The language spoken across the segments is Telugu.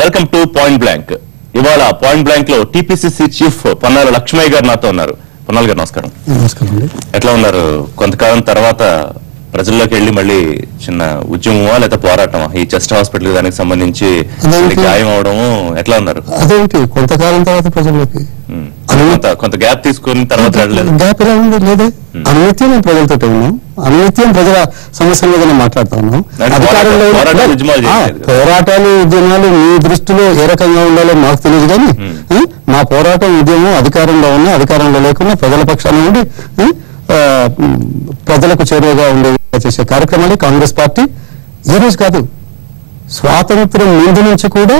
Welcome to point blank. ఇవాళ పాయింట్ బ్లాంక్ లో టీపీసీసీ చీఫ్ పొన్నాల లక్ష్మయ్య గారు నాతో ఉన్నారు. పొన్నాల గారు నమస్కారం. నమస్కారం అండి. ఎట్లా ఉన్నారు? కొంతకాలం తర్వాత ప్రజల్లోకి వెళ్ళి మళ్ళీ చిన్న ఉద్యమమా లేదా పోరాటమా ఈ చెస్ట్ హాస్పిటల్ దానికి సంబంధించి గాయం అవడము ఎట్లా ఉన్నారు? అదేంటి కొంతకాలం తర్వాత ప్రజల్లోకి కొంత గ్యాప్ తీసుకున్న తర్వాత గ్యాప్ ఎలా ఉంది? లేదే, అనునిత్యం మేము ప్రజలతో ఉన్నాం, అనునిత్యం ప్రజల సమస్యల మీద మాట్లాడుతా ఉన్నాం. అధికారంలో పోరాటాలు ఉద్యమాలు మీ దృష్టిలో ఏ రకంగా ఉండాలో మాకు తెలియదు, కానీ మా పోరాటం ఉద్యమం అధికారంలో ఉన్నా అధికారంలో లేకున్నా ప్రజల పక్షాన ఉండి ప్రజలకు చేరువగా ఉండే చేసే కార్యక్రమాలే కాంగ్రెస్ పార్టీ. ఈ రోజు కాదు, స్వాతంత్రం ముందు నుంచి కూడా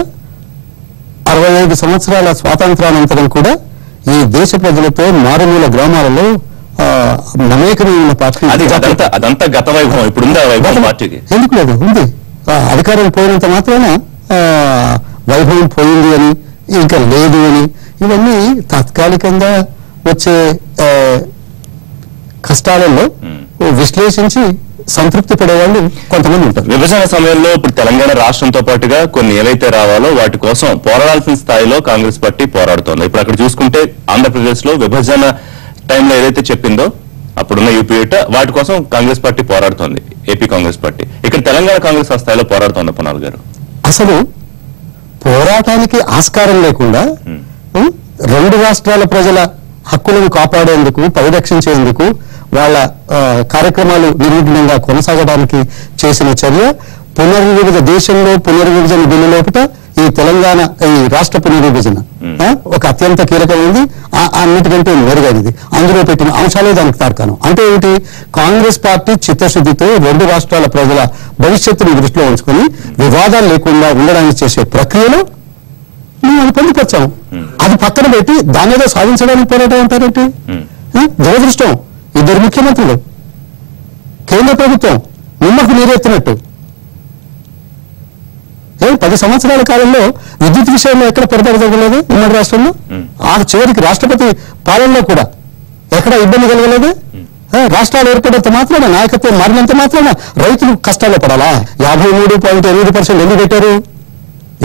65 సంవత్సరాల స్వాతంత్రానంతరం కూడా ఈ దేశ ప్రజలతో మారుమూల గ్రామాలలో మమేకమై ఉన్న పార్టీ. అదంతా గత వైభవం, ఇప్పుడు పార్టీకి ఎందుకు లేదు? ఉంది. అధికారం పోయినంత మాత్రాన వైభవం పోయింది అని, ఇంకా లేదు అని, ఇవన్నీ తాత్కాలికంగా వచ్చే కష్టాలలో విశ్లేషించి సంతృప్తి పడేవాళ్ళు కొంతమంది ఉంటారు. విభజన సమయంలో ఇప్పుడు తెలంగాణ రాష్ట్రంతో పాటుగా కొన్ని ఏవైతే రావాలో వాటి కోసం పోరాడాల్సిన స్థాయిలో కాంగ్రెస్ పార్టీ పోరాడుతోంది. ఇప్పుడు అక్కడ చూసుకుంటే ఆంధ్రప్రదేశ్ లో విభజన టైంలో ఏదైతే చెప్పిందో అప్పుడున్న యూపీఏట వాటి కోసం కాంగ్రెస్ పార్టీ పోరాడుతోంది, ఏపీ కాంగ్రెస్ పార్టీ. ఇక్కడ తెలంగాణ కాంగ్రెస్ ఆ స్థాయిలో పోరాడుతోంది. పొన్నాల గారు, అసలు పోరాటానికి ఆస్కారం లేకుండా రెండు రాష్ట్రాల ప్రజల హక్కులను కాపాడేందుకు, పరిరక్షించేందుకు, వాళ్ళ కార్యక్రమాలు నిర్విఘ్నంగా కొనసాగడానికి చేసిన చర్య దేశంలో పునర్విభజన బిల్లు లోపల ఈ తెలంగాణ ఈ రాష్ట్ర పునర్విభజన ఒక అత్యంత కీలకమైంది, అన్నిటికంటే మెరుగైనది. అందులో పెట్టిన అంశాలే దానికి తార్కాణం. అంటే ఏంటి? కాంగ్రెస్ పార్టీ చిత్తశుద్ధితో రెండు రాష్ట్రాల ప్రజల భవిష్యత్తును దృష్టిలో ఉంచుకొని వివాదాలు లేకుండా ఉండడానికి చేసే ప్రక్రియలో మేము అది పొందుపరిచాము. అది పక్కన పెట్టి దాని ఏదో సాధించడానికి పోరాటం అంటారంటే దురదృష్టం. ఇద్దరు ముఖ్యమంత్రులు, కేంద్ర ప్రభుత్వం నిమ్మకు నీరెత్తినట్టు. 10 సంవత్సరాల కాలంలో విద్యుత్ విషయంలో ఎక్కడ పొరపాటు జరగలేదు ఉమ్మడి రాష్ట్రంలో. ఆ చివరికి రాష్ట్రపతి పాలనలో కూడా ఎక్కడ ఇబ్బంది కలగలేదు. రాష్ట్రాలు ఏర్పడినంత మాత్రాన, నాయకత్వం మారినంత మాత్రాన రైతులు కష్టాల్లో పడాలా? 53.8% ఎందుకు పెట్టారు?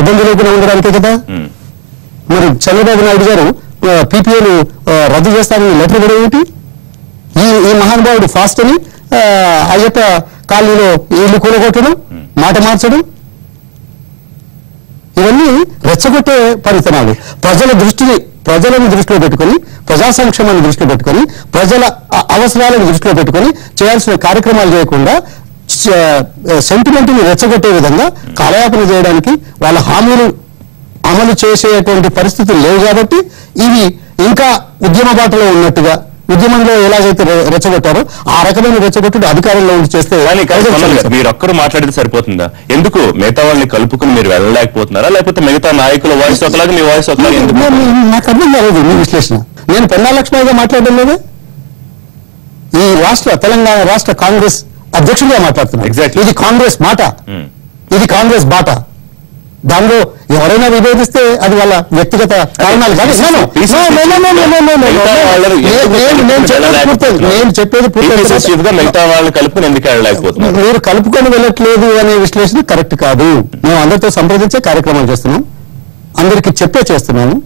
ఇబ్బంది లేకుండా ఉండడానికే కదా. మరి చంద్రబాబు నాయుడు గారు పీపీఏలు రద్దు చేస్తారని లెటర్ కూడా ఏమిటి? ఈ మహానుభావుడు ఫాస్ట్ అని అయ్యప్ప కాలనీలో ఇల్లు కూలగొట్టడం, మాట మార్చడం, ఇవన్నీ రెచ్చగొట్టే పరితనాలు. ప్రజలను దృష్టిలో పెట్టుకొని, ప్రజా సంక్షేమాన్ని దృష్టిలో పెట్టుకొని, ప్రజల అవసరాలను దృష్టిలో పెట్టుకొని చేయాల్సిన కార్యక్రమాలు చేయకుండా సెంటిమెంట్ని రెచ్చగొట్టే విధంగా కాలయాపన చేయడానికి వాళ్ళ హామీలు అమలు చేసేటువంటి పరిస్థితులు లేవు. కాబట్టి ఇవి ఇంకా ఉద్యమ బాటలో ఉన్నట్టుగా, ఉద్యమంలో ఎలాగైతే రెచ్చగొట్టారో ఆ రకమైన రెచ్చగొట్టుడు అధికారంలో ఉండి చేస్తే మీరు ఒక్కరు మాట్లాడితే సరిపోతుందా? ఎందుకు మిగతా వాళ్ళని కలుపుకుని మీరు వెళ్ళలేకపోతున్నారా? లేకపోతే మిగతా నాయకుల వాయిస్ ఒకలాగా మీ వాయిస్ ఒకలాగా? నాకు అర్థం కాలేదు మీ విశ్లేషణ. నేను పొన్నాల లక్ష్మయ్యగా మాట్లాడడం లేదే, ఈ తెలంగాణ రాష్ట్ర కాంగ్రెస్ అధ్యక్షుడిగా మాట్లాడుతున్నాను. ఇది కాంగ్రెస్ మాట, ఇది కాంగ్రెస్ బాట. దానిలో ఎవరైనా విభేదిస్తే అది వాళ్ళ వ్యక్తిగత కారణాలు. కానీ నేను చెప్పేది మీరు కలుపుకొని వెళ్ళట్లేదు అనే విశ్లేషణ కరెక్ట్ కాదు. మేము అందరితో సంప్రదించే కార్యక్రమాలు చేస్తున్నాం, అందరికి చెప్పే చేస్తున్నాము.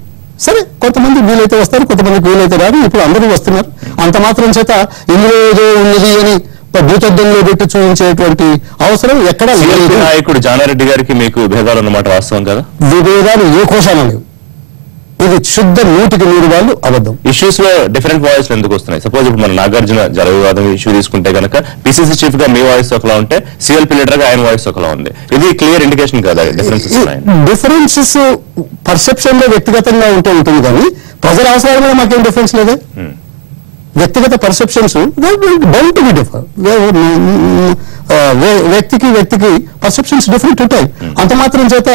సరే, కొంతమంది వీలైతే వస్తారు, కొంతమందికి వీలైతే రాదు. ఇప్పుడు అందరూ వస్తున్నారు. అంత మాత్రం చేత ఇందులో ఏదో ఉన్నది అని భూతద్దంలో పెట్టి చూపించేటువంటి అవసరం ఎక్కడ లేదు. నాయకుడు జానారెడ్డి గారికి మీకు విభేదాలు అన్నమాట వాస్తవం కదా? విభేదాలు ఏ కోశాన లేవు. ఇది శుద్ధ 100% అబద్ధం. ఇష్యూస్ లో డిఫరెంట్ వాయిస్ ఎందుకు వస్తున్నాయి? సపోజ్ ఇప్పుడు మన నాగార్జున జల వివాదం ఇష్యూ తీసుకుంటే కనుక పిసిసి చీఫ్ గా మీ వాయిస్ ఒకలా ఉంటే సిఎల్పి లీడర్ గా ఆయన వాయిస్ ఒకలా ఉంది. ఇది క్లియర్ ఇండికేషన్ కదా డిఫరెన్సెస్ పర్సెప్షన్ లో వ్యక్తిగతంగా ఉంటుంది, కానీ ప్రజల అవసరాల మీద మాకేం డిఫరెన్స్ లేదే. వ్యక్తిగత perceptions down to be differ. వ్యక్తికి పర్సెప్షన్స్ డిఫరెంట్ ఉంటాయి. అంత మాత్రం చేత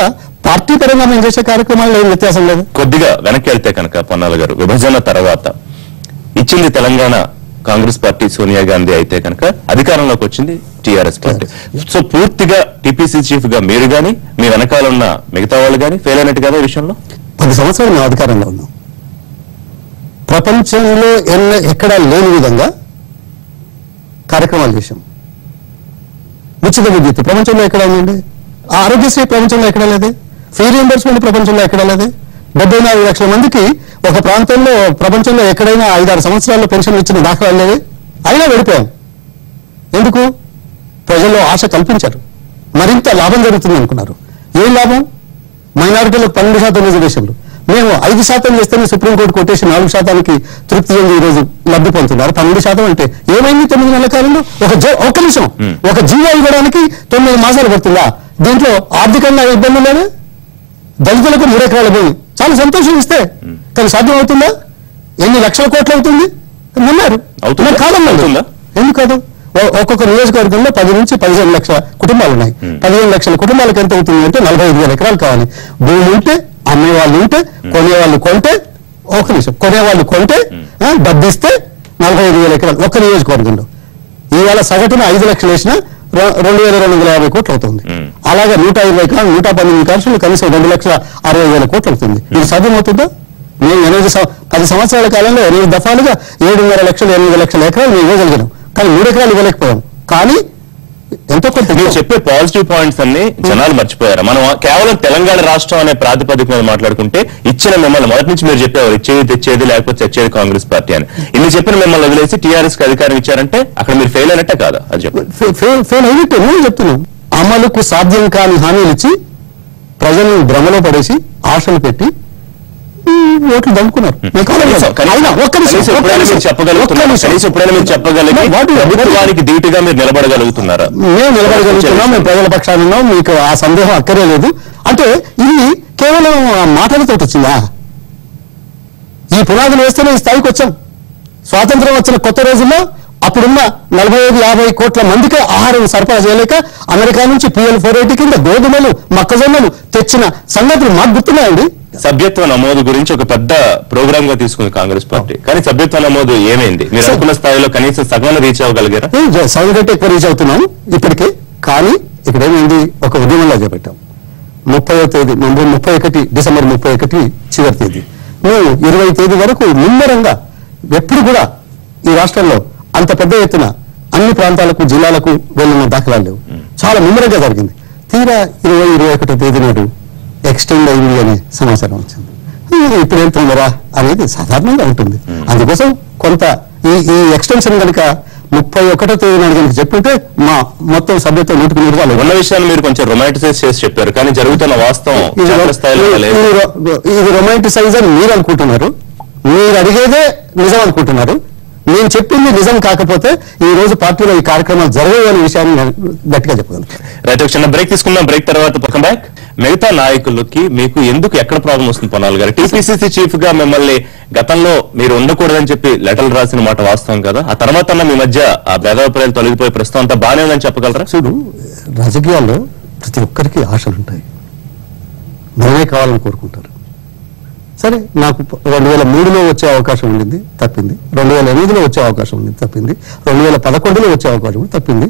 పార్టీ పరంగా మేము చేసే కార్యక్రమాల్లో ఏం వ్యత్యాసం లేదు. కొద్దిగా వెనక్కి వెళ్తే కనుక పొన్నాల గారు, విభజన తర్వాత ఇచ్చింది తెలంగాణ కాంగ్రెస్ పార్టీ సోనియా గాంధీ అయితే కనుక అధికారంలోకి వచ్చింది టీఆర్ఎస్ పార్టీ. సో పూర్తిగా టీపీసీ చీఫ్ గా మీరు గాని మీ వెనకాల ఉన్న మిగతా వాళ్ళు గాని ఫెయిల్ అయినట్టు కదా ఈ విషయంలో? 10 సంవత్సరాలు మేము అధికారంలో ఉన్నాం. ప్రపంచంలో ఎక్కడా లేని విధంగా కార్యక్రమాలు చేశాం. ఉచిత విద్యుత్ ప్రపంచంలో ఎక్కడ ఉందండి? ఆరోగ్యశ్రీ ప్రపంచంలో ఎక్కడ లేదే? ఫీ రీయింబర్స్మెంట్ ప్రపంచంలో ఎక్కడ లేదు. 74 లక్షల మందికి ఒక ప్రాంతంలో ప్రపంచంలో ఎక్కడైనా 5-6 సంవత్సరాల్లో పెన్షన్ ఇచ్చిన దాఖలాలు లేవు. అయినా వెళ్ళిపోయాం. ఎందుకు? ప్రజల్లో ఆశ కల్పించారు. మరింత లాభం జరుగుతుంది అనుకున్నారు. ఏం లాభం? మైనారిటీలకు 12% రిజర్వేషన్లు. మేము 5% చేస్తేనే సుప్రీంకోర్టు కొట్టేసి 4% తృప్తి చెంది ఈ రోజు లబ్ధి పొందుతున్నారు. 12% అంటే ఏమైంది 9 నెలల కాలంలో? ఒక్క నిమిషం, ఒక జీవో ఇవ్వడానికి 9 మాసాలు పడుతుందా? దీంట్లో ఆర్థికంగా ఇబ్బంది లేదా? దళితులకు 3 ఎకరాల భూమి చాలా సంతోషం ఇస్తే, కానీ సాధ్యం అవుతుందా? ఎన్ని లక్షల కోట్లు అవుతుంది? నమ్మారు కాలం అవుతుందా? ఎందుకు కాదు? ఒక్కొక్క నియోజకవర్గంలో 10 నుంచి 15 లక్షల కుటుంబాలు ఉన్నాయి. 15 లక్షల కుటుంబాలకు ఎంత అవుతుంది అంటే 45,000 ఎకరాలు కావాలి. భూమి ఉంటే, అమ్మేవాళ్ళు ఉంటే, కొనేవాళ్ళు కొంటే, ఒక నిమిషం, కొనేవాళ్ళు కొంటే డబ్బిస్తే 45,000 ఎకరాలు ఒక్క నియోజకవర్గంలో. ఈవేళ సగటున 5 లక్షలు వేసినా 2,250 కోట్లు అవుతుంది. అలాగే 120 కాదు 118 ఖర్చులు కనీసం 2,60,000 కోట్లు అవుతుంది. ఇది సాధ్యం అవుతుందా? మేము 10 సంవత్సరాల కాలంలో 8 దఫాలుగా 7.5 లక్షలు 8 లక్షల ఎకరాలు మేము ఇవ్వగలిగినాం. కానీ 3 ఎకరాలు ఇవ్వలేకపోయాం. కానీ ఎంతో కొంత మీరు చెప్పే పాజిటివ్ పాయింట్స్ అన్ని జనాలు మర్చిపోయారు. మనం కేవలం తెలంగాణ రాష్ట్రం అనే ప్రాతిపదిక మీద మాట్లాడుకుంటే ఇచ్చిన మిమ్మల్ని మొదటి నుంచి మీరు చెప్పేవారు ఇచ్చేది తెచ్చేది లేకపోతే తెచ్చేది కాంగ్రెస్ పార్టీ అని. ఇన్ని చెప్పిన మిమ్మల్ని వదిలేసి టీఆర్ఎస్ కి అధికారం ఇచ్చారంటే అక్కడ మీరు ఫెయిల్ అయినట్టే కాదా? అది చెప్పండి. ఫెయిల్ అయినట్టే నేను చెప్తున్నాను. అమలుకు సాధ్యం కాని హామీలు ఇచ్చి ప్రజలను భ్రమలో పడేసి ఆశలు పెట్టి ఓట్లు దంపుకున్నారు. ప్రభుత్వానికి ధీటుగా మీరు నిలబడగలుగుతున్నారా? మేము నిలబడగలుగుతున్నాం. మేము ప్రజల పక్షాన ఉన్నాం. మీకు ఆ సందేహం అక్కరే లేదు. అంటే ఇది కేవలం మాటలతో వచ్చిందా? ఈ పునాదులు వేస్తేనే ఈ స్థాయికి వచ్చాం. స్వాతంత్రం వచ్చిన కొత్త రోజుల్లో అప్పుడున్న 45-50 కోట్ల మందికే ఆహారం సరఫరా చేయలేక అమెరికా నుంచి PL-480 కింద గోధుమలు మొక్కజొన్నలు తెచ్చిన సంగతులు మాకు గుర్తున్నాయండి. సభ్యత్వ నమోదు గురించి ఒక పెద్ద ప్రోగ్రామ్ గా తీసుకుంది కాంగ్రెస్ పార్టీ. కానీ సభ్యత్వ నమోదు ఏమైంది? మీరు అనుకున్న స్థాయిలో కనీసం సగం రీచ్ అవ్వగలిగారా? సగం కంటే ఎక్కువ రీచ్ అవుతున్నాం ఇప్పటికే. కానీ ఇక్కడ ఏమైంది? ఒక ఉద్యమంలో చేపట్టాం. 31 డిసెంబర్ 31 చివరి తేదీ. మేము 20 తేదీ వరకు ముమ్మరంగా ఎప్పుడు కూడా ఈ రాష్ట్రంలో అంత పెద్ద ఎత్తున అన్ని ప్రాంతాలకు జిల్లాలకు వెళ్ళిన దాఖలాలు లేవు. చాలా ముమ్మరంగా జరిగింది. తీరా 20-21 తేదీ నాడు ఎక్స్టెండ్ అయింది అనే సమాచారం వచ్చింది. ఇప్పుడు ఏం తొందరా అనేది సాధారణంగా ఉంటుంది. అందుకోసం కొంత ఈ ఎక్స్టెన్షన్ కనుక 31వ తేదీ నాడు కనుక చెప్పుంటే మా మొత్తం సభ్యత్వం 100% ఉన్న విషయాన్ని మీరు కొంచెం రొమాంటిసైజ్ చేసి చెప్పారు. కానీ జరుగుతున్న వాస్తవం ఇది రొమాంటిసైజ్ అని మీరు అనుకుంటున్నారు. మీరు అడిగేదే నిజం అనుకుంటున్నారు. నేను చెప్పింది నిజం కాకపోతే ఈ రోజు పార్టీలో ఈ కార్యక్రమాలు జరగవు అనే విషయాన్ని గట్టిగా చెప్పగలను. రైట్, ఒక చిన్న బ్రేక్ తీసుకుందాం. బ్రేక్ తర్వాత వెల్కమ్ బ్యాక్. మిగతా నాయకులకి మీకు ఎందుకు ఎక్కడ ప్రాబ్లం వస్తుంది? పొన్నాల్ గారు TPCC చీఫ్ గా మిమ్మల్ని గతంలో మీరు ఉండకూడదని చెప్పి లెటర్లు రాసిన మాట వాస్తవం కదా? ఆ తర్వాత మీ మధ్య ఆ భేదాభిప్రాయాలు తొలగిపోయే ప్రస్తుతం అంతా బాగానే ఉందని చెప్పగలరా? చూడు, రాజకీయాల్లో ప్రతి ఒక్కరికి ఆశలు ఉంటాయి. మనమే కావాలని కోరుకుంటారు. సరే, నాకు 2003లో వచ్చే అవకాశం ఉండింది, తప్పింది. 2008లో వచ్చే అవకాశం ఉంది, తప్పింది. 2011లో వచ్చే అవకాశం ఉంది, తప్పింది.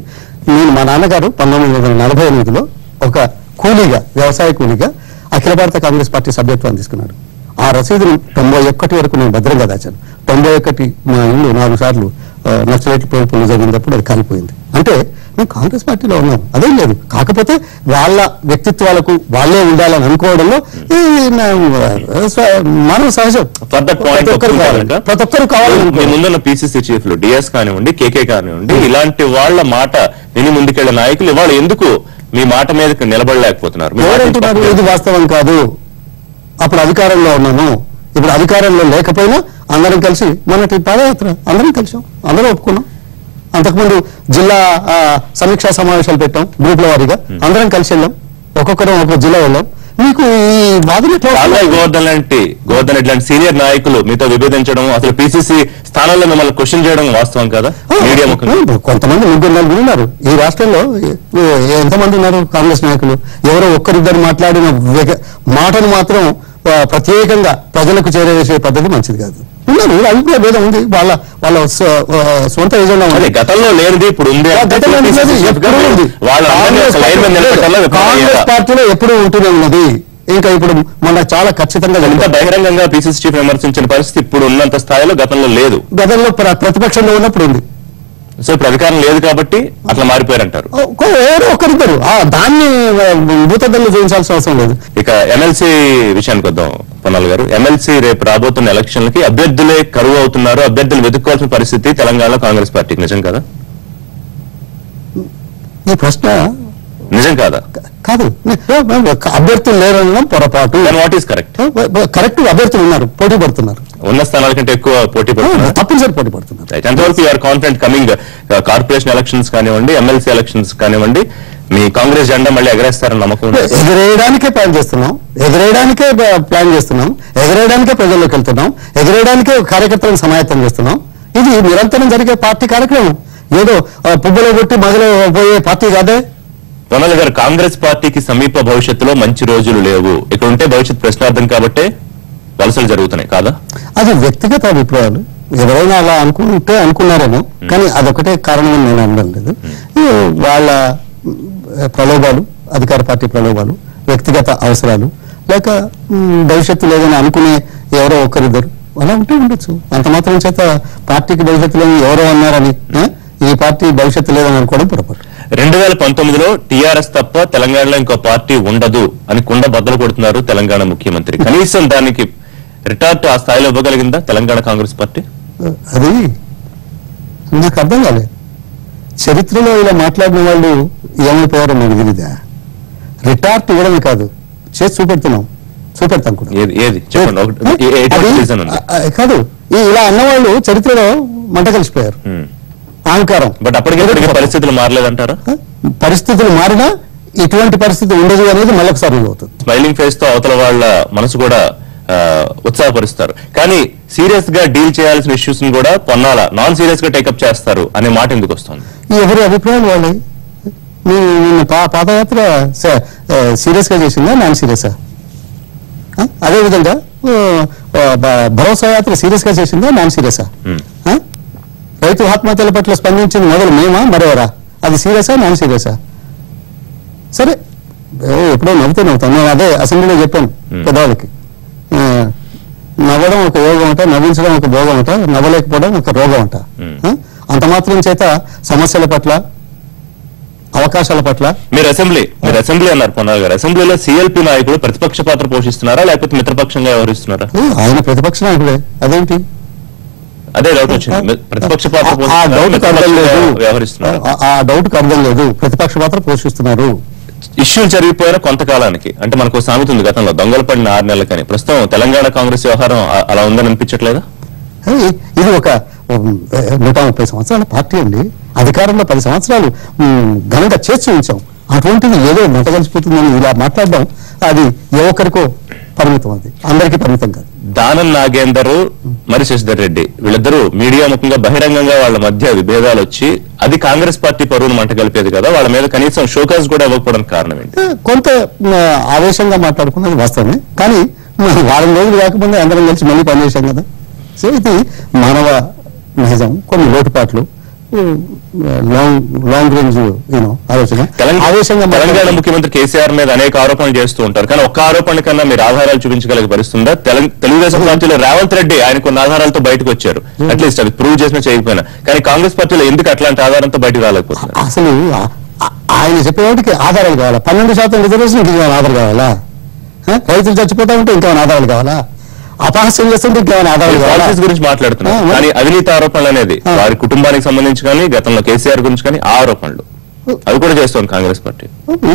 నేను మా నాన్నగారు 1948లో ఒక కూలీగా, వ్యవసాయ కూలీగా అఖిల భారత కాంగ్రెస్ పార్టీ సభ్యత్వాన్ని తీసుకున్నాడు. ఆ రసీదును 91 వరకు నేను భద్రంగా దాచాను. 91 మా ఇల్లు 4 సార్లు నక్సలైట్ల పేర్పులు జరిగినప్పుడు అది కాలిపోయింది. అంటే మేము కాంగ్రెస్ పార్టీలో ఉన్నాం, అదేం లేదు. కాకపోతే వాళ్ళ వ్యక్తిత్వాలకు వాళ్ళే ఉండాలని అనుకోవడంలో మానవ సహజం. ప్రతి ఒక్కరు కావాలని ముందున్న PCC చీఫ్లు DS కానివ్వండి, KK కానివ్వండి, ఇలాంటి వాళ్ళ మాట విని ముందుకెళ్లే నాయకులు ఇవాళ ఎందుకు మీ మాట మీద నిలబడలేకపోతున్నారు? ఇది వాస్తవం కాదు. అప్పుడు అధికారంలో ఉన్నాము, ఇప్పుడు అధికారంలో లేకపోయినా అందరం కలిసి మొన్నటి పాదయాత్ర అందరం కలిసాం, అందరం ఒప్పుకున్నాం. అంతకుముందు జిల్లా సమీక్షా సమావేశాలు పెట్టాం, గ్రూపుల వారీగా అందరం కలిసి వెళ్ళాం. ఒక్కొక్కరం ఒక్కొక్క జిల్లా వెళ్ళాం. మీకు ఈ గోవర్ధన్ ఇట్లాంటి సీనియర్ నాయకులు మీతో విభేదించడం, అసలు PCC స్థానంలో మిమ్మల్ని క్వశ్చన్ చేయడం వాస్తవం కదా? మీడియా కొంతమంది 3-4 ఉన్నారు ఈ రాష్ట్రంలో. ఎంతమంది ఉన్నారు కాంగ్రెస్ నాయకులు? ఎవరో ఒక్కరిద్దరు మాట్లాడిన మాటను మాత్రం ప్రత్యేకంగా ప్రజలకు చేరవేసే పద్ధతి మంచిది కాదు. ఉన్నారు, అభిప్రాయ భేదం ఉంది. వాళ్ళ సొంత ఏజెండా ఉంది. గతంలో లేనిది ఇప్పుడు ఉంది. కాంగ్రెస్ పార్టీలో ఎప్పుడూ ఉంటూనే ఉన్నది. ఇంకా ఇప్పుడు మన చాలా ఖచ్చితంగా బహిరంగంగా PCC చీఫ్ విమర్శించిన పరిస్థితి ఇప్పుడు ఉన్నంత స్థాయిలో గతంలో లేదు. గతంలో ప్రతిపక్షంలో ఉన్నప్పుడు ఉంది. సో ఇప్పుడు అధికారం లేదు కాబట్టి అట్లా మారిపోయారంటారు. ఎవరో ఒకరిద్దరు దాన్ని భూతద్దంలో చూపించాల్సిన అవసరం లేదు. ఇక ఎమ్మెల్సీ విషయానికి వద్దాం పొన్నాల గారు. ఎమ్మెల్సీ రేపు రాబోతున్న ఎలక్షన్లకి అభ్యర్థులే కరువు అవుతున్నారు, అభ్యర్థులు వెతుక్కోవాల్సిన పరిస్థితి తెలంగాణలో కాంగ్రెస్ పార్టీకి. నిజం కదా? ఈ ప్రశ్న నిజం కాదా? కాదు. అభ్యర్థులు లేరనడం పొరపాటు. What is correct? కరెక్ట్. అభ్యర్థులు ఉన్నారు, పోటీ పడుతున్నారు. ఉన్న స్థానాల కంటే ఎక్కువ పోటీ పడుతున్నారు. తప్పనిసరి పోటీ పడుతున్నారు. ఎంతవరకు you are confident coming corporation elections కానివ్వండి, ఎమ్మెల్సీ ఎలక్షన్స్ కానివ్వండి, మీ కాంగ్రెస్ జెండా మళ్ళీ ఎగరేస్తారని నమ్మకం? ఎగరేయడానికే ప్లాన్ చేస్తున్నాం, ఎగరేయడానికే ప్రజల్లోకి వెళ్తున్నాం, ఎగరేయడానికే కార్యకర్తలను సమాయత్తం చేస్తున్నాం. ఇది నిరంతరం జరిగే పార్టీ కార్యక్రమం. ఏదో పువ్వులో కొట్టి మొదలు పోయే పార్టీ కాదే. పొన్నాల గారు, కాంగ్రెస్ పార్టీకి సమీప భవిష్యత్తులో మంచి రోజులు లేవు, ఇక్కడ ఉంటే భవిష్యత్ ప్రశ్నార్థం కాబట్టే వలసలు జరుగుతున్నాయి కాదా? అది వ్యక్తిగత అభిప్రాయాలు. ఎవరైనా అలా అనుకున్నారేమో, కానీ అదొకటే కారణం అని నేను అనడం లేదు. వాళ్ళ ప్రలోభాలు, అధికార పార్టీ ప్రలోభాలు, వ్యక్తిగత అవసరాలు, లేక భవిష్యత్తు లేదని అనుకునే ఎవరో ఒకరిద్దరు అలా ఉంటే ఉండొచ్చు. అంత మాత్రం చేత పార్టీకి భవిష్యత్తు లేని ఎవరో అన్నారని ఈ పార్టీ భవిష్యత్తు లేదని అనుకోవడం పొరపాటు. 2019లో టీఆర్ఎస్ తప్ప తెలంగాణలో ఇంకో పార్టీ ఉండదు అని కుండ బద్దలు కొడుతున్నారు తెలంగాణ ముఖ్యమంత్రి. కనీసం దానికి రిటార్ట్ ఆ స్థాయిలో ఇవ్వగలిగిందా తెలంగాణ కాంగ్రెస్ పార్టీ? అది నాకు అర్థం కాలేదు. చరిత్రలో ఇలా మాట్లాడిన వాళ్ళు ఏమైపోయారో నాకు తెలియదా? రిటార్ట్ ఇవ్వడమే కాదు, చేసి చూపెడతాం కూడా. ఏది కాదు, ఇలా అన్నవాళ్ళు చరిత్రలో మంట కలిసిపోయారు. అహంకారం. బట్ అప్పటికే పరిస్థితులు మారలేదంటారా? పరిస్థితులు మారినా ఇటువంటి పరిస్థితి ఉండదు అనేది మళ్ళొకసారి అవుతుంది. స్మైలింగ్ ఫేస్ తో అవతల వాళ్ళ మనసు కూడా ఉత్సాహపరుస్తారు, కానీ సీరియస్ గా డీల్ చేయాల్సిన ఇష్యూస్ ని కూడా పొన్నాల నాన్ సీరియస్ గా టేకప్ చేస్తారు అనే మాట ఎందుకు వస్తుంది? ఎవరి అభిప్రాయాలు వాళ్ళే. పాదయాత్ర సీరియస్ గా చేసిందా, నాన్ సీరియసా? అదేవిధంగా భరోసా యాత్ర సీరియస్ గా చేసిందా, నాన్ సీరియసా? రైతు ఆత్మహత్యల పట్ల స్పందించింది మొదలు మేమా మరెవరా? అది సీరియసా, నాన్ సీరియసా? సరే, ఎప్పుడో నవ్వుతాను. నేను అదే అసెంబ్లీలో చెప్పాను పెద్దవాళ్ళకి. నవ్వడం ఒక యోగం అంట, నవ్వించడం ఒక భోగం అంట, నవ్వలేకపోవడం ఒక రోగం అంట. అంత మాత్రం చేత సమస్యల పట్ల, అవకాశాల పట్ల మీరు అసెంబ్లీ అన్నారు పొన్నాల గారు. అసెంబ్లీలో సిఎల్పి నాయకులు ప్రతిపక్ష పాత్ర పోషిస్తున్నారా లేకపోతే మిత్రపక్షంగా వ్యవహరిస్తున్నారా? ఆయన ప్రతిపక్ష నాయకుడే. అదేంటి? అదే డౌట్ వచ్చింది. ప్రతిపక్ష పాత్ర వ్యవహరిస్తున్నారు. ఆ డౌట్ కు అర్థం లేదు. ప్రతిపక్ష పాత్ర పోషిస్తున్నారు. ఇష్యూలు జరిగిపోయిన కొంతకాలానికి, అంటే మనకు సామెత ఉంది గతంలో, దొంగలు పడిన 6 నెలలకని. ప్రస్తుతం తెలంగాణ కాంగ్రెస్ వ్యవహారం అలా ఉందని అనిపించట్లేదా? ఇది ఒక 130 సంవత్సరాల పార్టీ అండి. అధికారంలో 10 సంవత్సరాలు ఘనంగా చేసి ఉంచాం. అటువంటిది ఏదో మంట కలిసిపోతుందని ఇలా మాట్లాడడం అది ఏ ఒక్కరికో పరిమితం, అది అందరికీ పరిమితం కాదు. దానం నాగేందర్ మరి శశిధర్ రెడ్డి వీళ్ళిద్దరూ మీడియా ముఖ్యంగా బహిరంగంగా వాళ్ళ మధ్య విభేదాలు వచ్చి అది కాంగ్రెస్ పార్టీ పరువును మంట కలిపేది కదా, వాళ్ళ మీద కనీసం షోకాస్ కూడా ఇవ్వకపోవడానికి కారణం ఏంటి? కొంత ఆవేశంగా మాట్లాడుకున్నది వాస్తవమే, కానీ వారం రోజులు కాకముందే అందరం కలిసి మళ్ళీ పనిచేశాం కదా. సో ఇది మానవ నిజం, కొన్ని లోటుపాట్లు, లాంగ్ రేంజ్ ఆలోచన. తెలంగాణ ముఖ్యమంత్రి కేసీఆర్ మీద అనేక ఆరోపణలు చేస్తూ ఉంటారు, కానీ ఒక్క ఆరోపణ కన్నా మీరు ఆధారాలు చూపించగలిగే పరిస్థితుందా? తెలుగుదేశం పార్టీలో రేవంత్ రెడ్డి ఆయన కొన్ని ఆధారాలతో బయటకు వచ్చారు, అట్లీస్ట్ అది ప్రూవ్ చేసినా చేయకపోయినా. కానీ కాంగ్రెస్ పార్టీలో ఎందుకు అట్లాంటి ఆధారంతో బయటకు రాలేకపోతున్నారు? అసలు ఆయన చెప్పేవాడికి ఆధారాలు కావాలా? 12% రిజర్వేషన్ ఇంకేమైనా ఆధారాలు కావాలా? రైతులు చచ్చిపోతా ఉంటే ఇంకేమైనా ఆధారాలు కావాలా? అపహాస్యం చేస్తుంటే ఇంకేమైనా ఆధారాలు కావాలా? గురించి మాట్లాడుతున్నారు, కానీ అవినీతి ఆరోపణలు అనేది వారి కుటుంబానికి సంబంధించి కానీ గతంలో కేసీఆర్ గురించి కానీ ఆరోపణలు అవి కూడా చేస్తుంది కాంగ్రెస్ పార్టీ.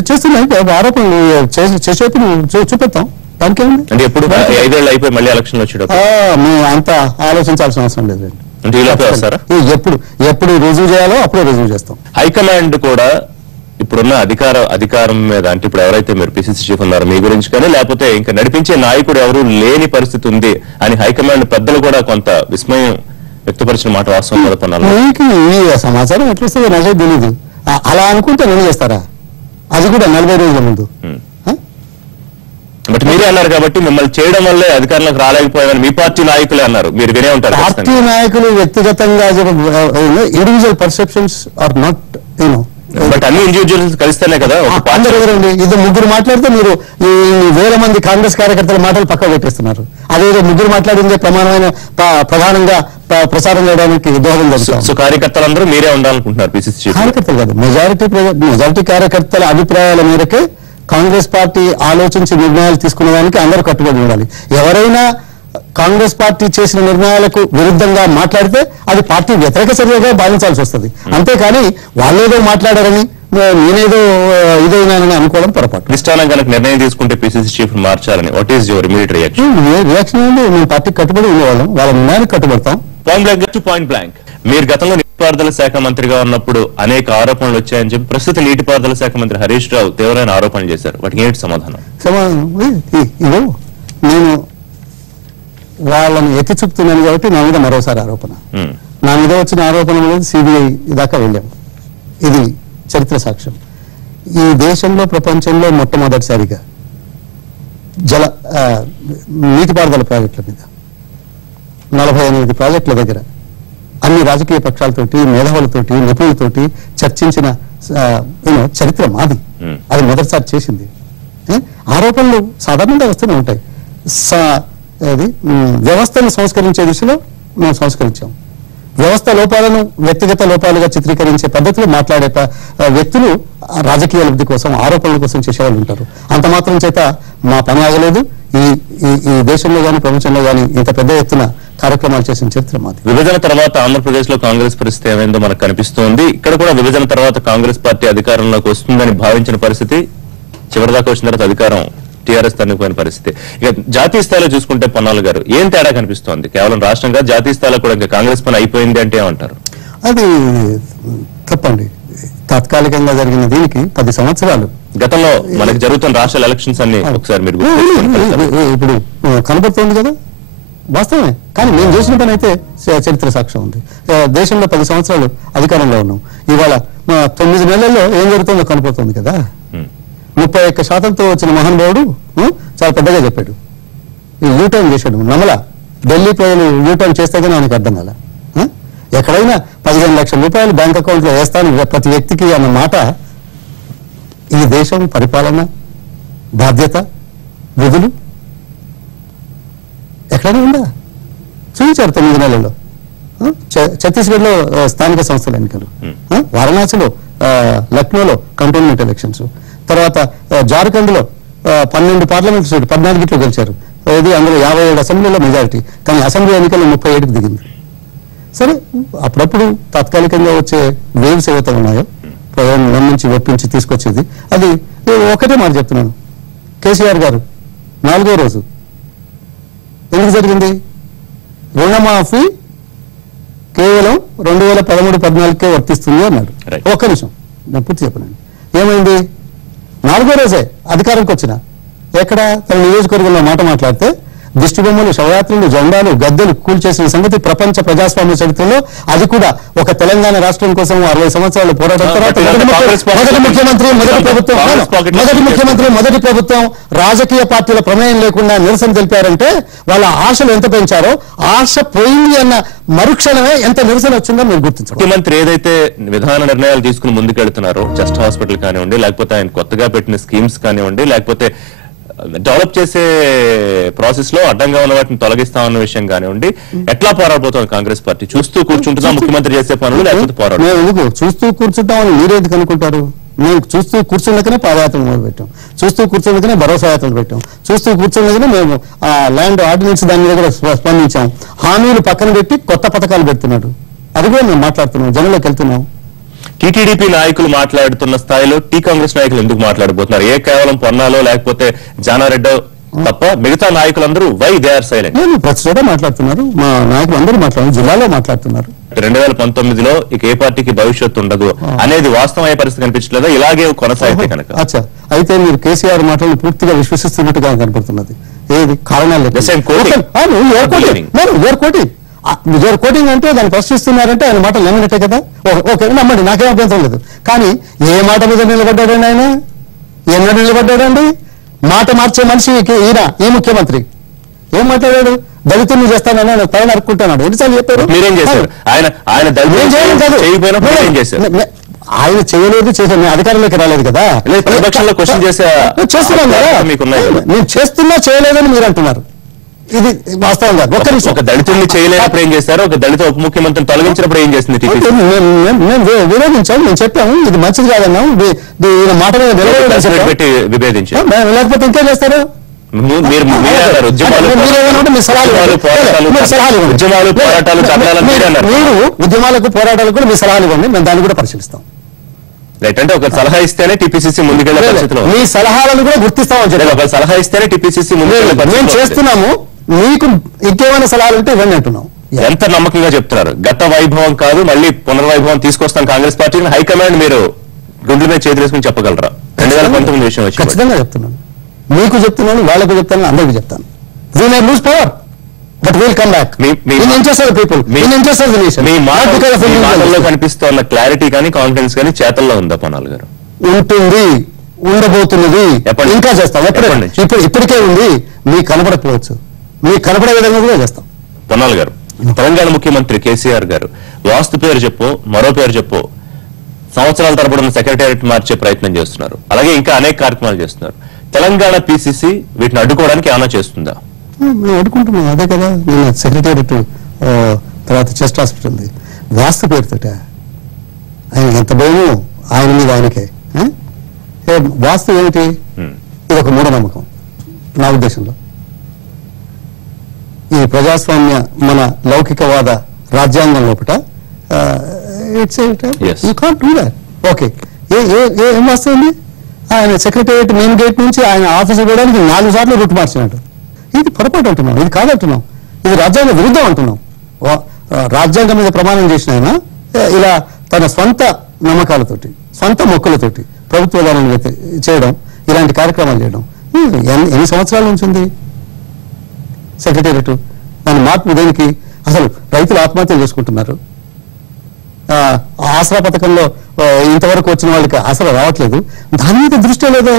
చేస్తున్నాయి ఆరోపణలు, చేసేప్పుడు చూపెడతాం. దానికేముంది? అంటే ఎప్పుడు 5 ఏళ్ళు అయిపోయి మళ్ళీ ఎలక్షన్లు వచ్చేటప్పుడు మేము అంత ఆలోచించాల్సిన అవసరం లేదండి. అంటే ఈలోపే వస్తారా? ఎప్పుడు రుజువు చేయాలో అప్పుడే రుజువు చేస్తాం. హైకమాండ్ కూడా ఇప్పుడున్న అధికారం మీద, అంటే ఇప్పుడు ఎవరైతే మీరు పిసిసి చీఫ్ ఉన్నారో మీ గురించి కానీ, లేకపోతే ఇంకా నడిపించే నాయకుడు ఎవరు లేని పరిస్థితి ఉంది అని హైకమాండ్ పెద్దలు కూడా కొంత విస్మయం వ్యక్తపరిచిన మాట వాస్తవం కదా పొన్నాల? మీకు ఈ సమాచారం ఎట్లొస్తుందో నాకే తెలియదు. అలా అనుకుంటే నేను చేస్తారా? అది కూడా 40 రోజుల ముందు. బట్ మీరే అన్నారు కాబట్టి మిమ్మల్ని చేయడం వల్లే అధికారంలోకి రాలేకపోయామని మీ పార్టీ నాయకులే అన్నారు, మీరు వినే ఉంటారు. పార్టీ నాయకులు వ్యక్తిగతంగా individual perceptions are not but అన్ని ఇండివిజువల్స్ కలిస్తేనే కదా ఒక పార్టీ. అందరూ ఎవరండి ఇద్దరు ముగ్గురు మాట్లాడితే మీరు ఈ వేల మంది కాంగ్రెస్ కార్యకర్తల మాటలు పక్క పెట్టేస్తున్నారు. అదేదో ముగ్గురు మాట్లాడిందే ప్రధానంగా ప్రచారం చేయడానికి దోహదం జరుగుతుంది. సో కార్యకర్తలందరూ మీరే ఉండాలనుకుంటున్నారు పిసిసి చీఫ్? కార్యకర్తలు కాదు, మెజారిటీ కార్యకర్తల అభిప్రాయాల మేరకే కాంగ్రెస్ పార్టీ ఆలోచించి నిర్ణయాలు తీసుకునే దానికి అందరూ కట్టుబడి ఉండాలి. ఎవరైనా కాంగ్రెస్ పార్టీ చేసిన నిర్ణయాలకు విరుద్ధంగా మాట్లాడితే అది పార్టీ వ్యతిరేక చర్యగా భావించాల్సి వస్తుంది. అంతేకాని వాళ్ళేదో మాట్లాడారని నేనేదో ఇదైనానని అనుకోవడం పొరపాటు. నిష్ఠానం కనుక నిర్ణయం తీసుకుంటే పిసిసి చీఫ్ మార్చాలని what is your immediate reaction? Reaction ఏంటి, మేము పార్టీకి కట్టుబడి ఉండేవాళ్ళం, వాళ్ళ నిర్ణయానికి కట్టుబడతాం. పాయింట్ బ్లాంక్ మీరు గతంలో నీటిపారుదల శాఖ మంత్రిగా ఉన్నప్పుడు అనేక ఆరోపణలు వచ్చాయని చెప్పి ప్రస్తుత నీటిపారుదల శాఖ మంత్రి హరీష్ రావు తీవ్రమైన ఆరోపణలు చేశారు. వాటికి ఏంటి సమాధానం? నేను వాళ్ళని ఎత్తి చూపుతున్నాను కాబట్టి నా మీద మరోసారి ఆరోపణ. నా మీద వచ్చిన ఆరోపణ అనేది సిబిఐ దాకా వెళ్ళాం. ఇది చరిత్ర సాక్ష్యం. ఈ దేశంలో ప్రపంచంలో మొట్టమొదటిసారిగా నీటిపారుదల ప్రాజెక్టుల మీద 48 ప్రాజెక్టుల దగ్గర అన్ని రాజకీయ పక్షాలతోటి, మేధావులతోటి, నిపుణులతోటి చర్చించిన చరిత్ర మాది. అది మొదటిసారి చేసింది. ఆరోపణలు సాధారణంగా వస్తూనే ఉంటాయి. వ్యవస్థను సంస్కరించే దిశలో మేము సంస్కరించాం. వ్యవస్థ లోపాలను వ్యక్తిగత లోపాలుగా చిత్రీకరించే పద్ధతిలో మాట్లాడే వ్యక్తులు రాజకీయ లబ్ధి కోసం, ఆరోపణల కోసం చేసేవాళ్ళు ఉంటారు. అంత మాత్రం చేత మా పని ఆగలేదు. ఈ దేశంలో గాని ప్రపంచంలో గాని ఇంత పెద్ద ఎత్తున కార్యక్రమాలు చేసిన చరిత్ర మాది. విభజన తర్వాత ఆంధ్రప్రదేశ్ లో కాంగ్రెస్ పరిస్థితి ఏమైందో మనకు కనిపిస్తోంది. ఇక్కడ కూడా విభజన తర్వాత కాంగ్రెస్ పార్టీ అధికారంలోకి వస్తుందని భావించిన పరిస్థితి, చివరిదాకా వచ్చిన తర్వాత అధికారం టీఆర్ఎస్ తన్నుకునే పరిస్థితి. ఇక జాతీయ స్థాయిలో చూసుకుంటే పొన్నాలు గారు ఏం తేడా కనిపిస్తోంది? కేవలం రాష్ట్రంగా జాతీయ స్థాయిలో కూడా ఇంకా కాంగ్రెస్ పని అయిపోయింది అంటే ఏమంటారు? అది తప్పండి. తాత్కాలికంగా జరిగిన దీనికి 10 సంవత్సరాలు గతంలో మనకి జరుగుతున్న రాష్ట్రాల ఎలక్షన్స్ అన్ని ఒకసారి మీరు ఇప్పుడు కనబడుతోంది కదా, వాస్తవమే. కానీ మేము చేసిన పని అయితే చరిత్ర సాక్ష్యం ఉంది. దేశంలో 10 సంవత్సరాలు అధికారంలో ఉన్నాం. ఇవాళ 9 నెలల్లో ఏం జరుగుతుందో కనపడుతుంది కదా. 31% వచ్చిన మహానుభావుడు చాలా పెద్దగా చెప్పాడు. ఈ యూటర్న్ చేశాడు. నమల ఢిల్లీ ప్రజలు యూటర్న్ చేస్తే కానీ ఆయనకు అర్థం కాల. ఎక్కడైనా 15 లక్షల రూపాయలు బ్యాంక్ అకౌంట్ లో వేస్తాను ప్రతి వ్యక్తికి అన్న మాట ఈ దేశం పరిపాలన, బాధ్యత, విధులు ఎక్కడైనా ఉందా? చూపించారు 9 నెలల్లో. ఛత్తీస్గఢ్ లో స్థానిక సంస్థల ఎన్నికలు, వారణాసిలో, లక్నోలో కంటోన్మెంట్ ఎలక్షన్స్, తర్వాత జార్ఖండ్ లో 12 పార్లమెంట్ సీట్లు 14 గెలిచారు. అందులో 57 అసెంబ్లీలో మెజారిటీ. కానీ అసెంబ్లీ ఎన్నికల్లో 37కి దిగింది. సరే, అప్పుడప్పుడు తాత్కాలికంగా వచ్చే వేవ్స్ ఏవైతే ఉన్నాయో ప్రజల నుంచి ఒప్పించి తీసుకొచ్చేది, అది ఒకటే మాట చెప్తున్నాను. కేసీఆర్ గారు 4వ రోజు ఎందుకు జరిగింది? రుణమాఫీ కేవలం 2013-14కే వర్తిస్తుంది అన్నాడు. ఒక్క నిమిషం నేను పూర్తి చెప్పనండి. ఏమైంది? 4వ రోజే అధికారంకి వచ్చిన ఎక్కడ తన నియోజకవర్గంలో మాట మాట్లాడితే దిష్టి బొమ్మలు, శవయాత్రలు, జెండాలు, గద్దెలు కూల్చేసిన సంగతి ప్రపంచ ప్రజాస్వామ్య చరిత్రలో, అది కూడా ఒక తెలంగాణ రాష్ట్రం కోసం 60 సంవత్సరాలు పోరాటం తర్వాత మొదటి ముఖ్యమంత్రి మొదటి ప్రభుత్వం రాజకీయ పార్టీల ప్రమేయం లేకుండా నిరసన తెలిపారంటే వాళ్ళ ఆశలు ఎంత పెంచారో, ఆశ పోయింది అన్న మరుక్షణమే ఎంత నిరసన వచ్చిందో మీరు గుర్తించారు. ముఖ్యమంత్రి ఏదైతే విధాన నిర్ణయాలు తీసుకుని ముందుకెళ్తున్నారో, చెస్ట్ హాస్పిటల్ కానివ్వండి, లేకపోతే ఆయన కొత్తగా పెట్టిన స్కీమ్స్ కానివ్వండి, లేకపోతే డెవలప్ చేసే ప్రాసెస్ లో అడ్డంగా ఉన్న వాటిని తొలగిస్తామన్న విషయం కానివ్వండి, ఎట్లా పోరాడబోతోంది కాంగ్రెస్ పార్టీ? చూస్తూ కూర్చుంటుందా ముఖ్యమంత్రి చేసే పనులు, లేకపోతే పోరాడు? ఎందుకు చూస్తూ కూర్చుంటామని మీరేది కనుక్కుంటారు? మేము చూస్తూ కూర్చుండకనే పాదయాత్రలు మొదలు పెట్టాం, చూస్తూ కూర్చుండకనే భరోసా యాత్రలు పెట్టాం, చూస్తూ కూర్చుండకనే మేము ల్యాండ్ ఆర్డినెన్స్ దాని మీద కూడా స్పందించాం. హామీలు పక్కన పెట్టి కొత్త పథకాలు పెడుతున్నాడు. అది కూడా మేము మాట్లాడుతున్నాం, జనంలోకి వెళ్తున్నాం. టీటీడీపీ నాయకులు మాట్లాడుతున్న స్థాయిలో టీ కాంగ్రెస్ నాయకులు ఎందుకు మాట్లాడబోతున్నారు? కేవలం పొన్నాలో లేకపోతే జానారెడ్డో తప్ప మిగతా నాయకులందరూ వై దే ఆర్ సైలెంట్? ప్రతి చోట మాట్లాడుతున్నారు, మా నాయకులు అందరూ మాట్లాడుతున్నారు, జిల్లాలో మాట్లాడుతున్నారు. 2019లో ఇక ఏ పార్టీకి భవిష్యత్తు ఉండదు అనేది వాస్తవమైన పరిస్థితి కనిపించలేదా? ఇలాగే కొనసాగితే కనుక అయితే మీరు కేసీఆర్ మాటలను పూర్తిగా విశ్వసిస్తున్నట్టుగా కనపడుతున్నది. ఏది కారణాలు? కోటింగ్ అంటే దాన్ని ప్రశ్నిస్తున్నారంటే ఆయన మాటలు నమ్మినట్టే కదా. ఓకే, నమ్మండి, నాకేం అభ్యంతరం లేదు. కానీ ఏ మాట మీద నిలబడ్డాడండి ఆయన? ఎన్నడూ నిలబడ్డాడండి? మాట మార్చే మనిషి ఈయన, ఈ ముఖ్యమంత్రి ఏం మాట్లాడాడు? దళితుల్ని చేస్తానని ఆయన తల నరుక్కుంటున్నాడు. ఎన్నిసార్లు చెప్పారు? మీరేం చేశారు? ఆయన ఆయన చేయలేదు చేసే నేను అధికారంలోకి రాలేదు కదా. ప్రతిపక్షంలో క్వశ్చన్ చేసే చేస్తున్నాం కదా, మీకున్నాయి కదా. నేను చేస్తున్నా చేయలేదని మీరు అంటున్నారు. ఇది వాస్తవం కాదు. ఒక్క నిమిషం. ఒక దళితుల్ని చేయలేనప్పుడు ఏం చేస్తారు, ఒక దళిత ఉప ముఖ్యమంత్రిని తొలగించినప్పుడు ఏం చేసింది టీపీసీ? మేము విరోధించాం, మేము చెప్పాము ఇది మంచిది కాదన్నాం, మాట మీద నిలబడి పెట్టి విభేదించారు. లేకపోతే ఇంకేం చేస్తారు? మీరు ఉద్యమాలు ఉద్యమాలకు పోరాటాలకు కూడా మీ సలహాలు ఇవ్వండి, మేము దాన్ని కూడా పరిశీలిస్తాం. రైట్, అంటే ఒక సలహా ఇస్తేనే టీపీసీసీ ముందుకెళ్లే పరిస్థితిలో, మీ సలహాలను కూడా గుర్తిస్తామని చెప్పి ఒక సలహా ఇస్తేనే టీపీసీసీ ముందుకెళ్లే మేము పరిస్థితి చేస్తున్నాము. మీకు ఇంకేమైనా సలహాలు ఉంటే ఇవ్వండి అంటున్నాం. ఎంత నమ్మకంగా చెప్తున్నారు? గత వైభవం కాదు, మళ్ళీ పునర్వైభవం తీసుకొస్తాం కాంగ్రెస్ పార్టీని హైకమాండ్ మీరు గుండెల మీద చేతులు వేసుకుని చెప్పగలరా? 2019 విషయం వచ్చి ఖచ్చితంగా చెప్తున్నాను, మీకు చెప్తున్నాను, వాళ్ళకు చెప్తాను, అందరికీ చెప్తాను. We may lose power, but we'll come back. In interest of the people, in interest of the nation. మీ మాటల్లో కనిపిస్తున్న క్లారిటీ కానీ కాన్ఫిడెన్స్ కానీ చేతల్లో ఉందా పొన్నాల గారు? ఉంటుంది, ఉండబోతున్నది, ఇంకా చేస్తాం. ఇప్పటికే ఉంది, మీకు కనపడకపోవచ్చు, మీకు కనపడే విధంగా కూడా చేస్తాం. పొన్నాల గారు, తెలంగాణ ముఖ్యమంత్రి కేసీఆర్ గారు వాస్తు పేరు చెప్పు, మరో పేరు చెప్పు, సంవత్సరాల తరబడి సెక్రటేరియట్ మార్చే ప్రయత్నం చేస్తున్నారు. అలాగే ఇంకా అనేక కార్యక్రమాలు చేస్తున్నారు. తెలంగాణ పీసీసీ వీటిని అడ్డుకోవడానికి ఏమైనా చేస్తుందా? మేము అడ్డుకుంటున్నాం, అదే కదా. నేను సెక్రటేరియట్ తర్వాత చెస్ట్ హాస్పిటల్ వాస్తు పేరుతోట ఆయన ఎంత భయమో ఆయన మీద ఆయనకే. వాస్తు ఏమిటి? ఇది ఒక మూఢనమ్మకం నా ఉద్దేశంలో. ఈ ప్రజాస్వామ్య మన లౌకికవాద రాజ్యాంగం లోపల it's you can't do that. Okay, ఏం వస్తుంది? ఆయన సెక్రటేరియట్ మెయిన్ గేట్ నుంచి ఆయన ఆఫీస్ పోవడానికి 4 సార్లు రూట్ మార్చినట్టు. ఇది పొరపాటు అంటున్నాం, ఇది కాదంటున్నాం, ఇది రాజ్యాంగ విరుద్ధం అంటున్నాం. రాజ్యాంగం మీద ప్రమాణం చేసిన ఆయన ఇలా తన స్వంత నమ్మకాలతోటి, స్వంత మొక్కులతోటి ప్రభుత్వ విధానాన్ని చేయడం, ఇలాంటి కార్యక్రమాలు చేయడం ఎన్ని సంవత్సరాల నుంచి ఉంది సెక్రటేరియట్? దాని మార్పు దేనికి? అసలు రైతులు ఆత్మహత్యలు చేసుకుంటున్నారు. ఆసరా పథకంలో ఇంతవరకు వచ్చిన వాళ్ళకి ఆసరా రావట్లేదు, దాని మీద దృష్టి లేదే.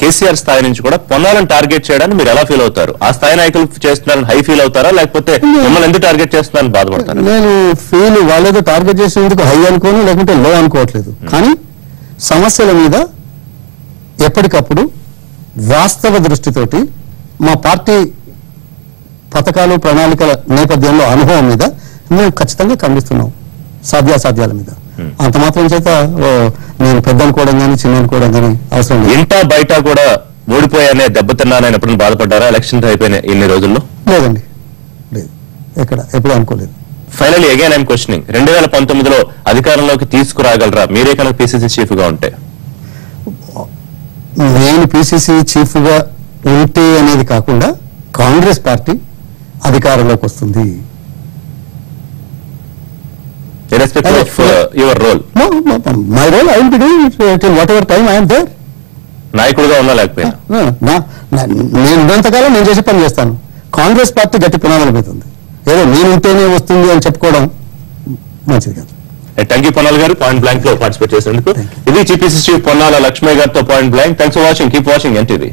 కేసీఆర్ స్థాయి నుంచి కూడా పొన్నాలను టార్గెట్ చేయడానికి మీరు ఎలా ఫీల్ అవుతారు? ఆ స్థాయి నాయకులు చేస్తున్నారని హై ఫీల్ అవుతారా, లేకపోతే మిమ్మల్ని ఎందుకు టార్గెట్ చేస్తున్నారని బాధపడతారు? నేను ఫీల్ వాళ్ళేదో టార్గెట్ చేసేందుకు హై అనుకోను, లేకుంటే లో అనుకోవట్లేదు. కానీ సమస్యల మీద ఎప్పటికప్పుడు వాస్తవ దృష్టితోటి మా పార్టీ పథకాలు ప్రణాళికల నేపథ్యంలో అనుభవం మీద మేము ఖచ్చితంగా ఖండిస్తున్నాం, సాధ్యాసాధ్యాల మీద. అంత మాత్రం చేత నేను పెద్ద అనుకోవడం కానీ చిన్న అనుకోవడం కానీ అవసరం లేదు. ఇంటా బయట కూడా ఓడిపోయానే దెబ్బతిన్నానని ఎప్పుడు బాధపడ్డారా ఎలక్షన్ అయిపోయిన ఇన్ని రోజుల్లో? లేదండి, లేదు, ఎప్పుడు అనుకోలేదు. ఫైనల్లీ అగైన్ ఐఎమ్ క్వశ్చనింగ్, 2019లో అధికారంలోకి తీసుకురాగలరా మీరే కనుక పీసీసీ చీఫ్ గా ఉంటే? నేను పీసీసీ చీఫ్ గా ఉంటే అనేది కాకుండా కాంగ్రెస్ పార్టీ అధికారంలోకి వస్తుంది. Irrespective of your role. No, my role I will be doing it till whatever time I am there. నాయకుడిగా ఉన్నా లేకపోయినా నేను ఉన్నంతకాలం నేను చేసే పని చేస్తాను. కాంగ్రెస్ పార్టీ గట్టి పునాదుల మీద ఉంది, ఏదో నేను ఉంటేనే వస్తుంది అని చెప్పుకోవడం మంచిది కాదు. థ్యాంక్ యూ పొన్నాల గారు, పాయింట్ బ్లాంక్ లో పార్టిసిపేట్ చేసినందుకు. ఇది టీపీసీ చీఫ్ పొన్నాల లక్ష్మయ్య గారితో point blank. Thanks for watching, keep watching NTV.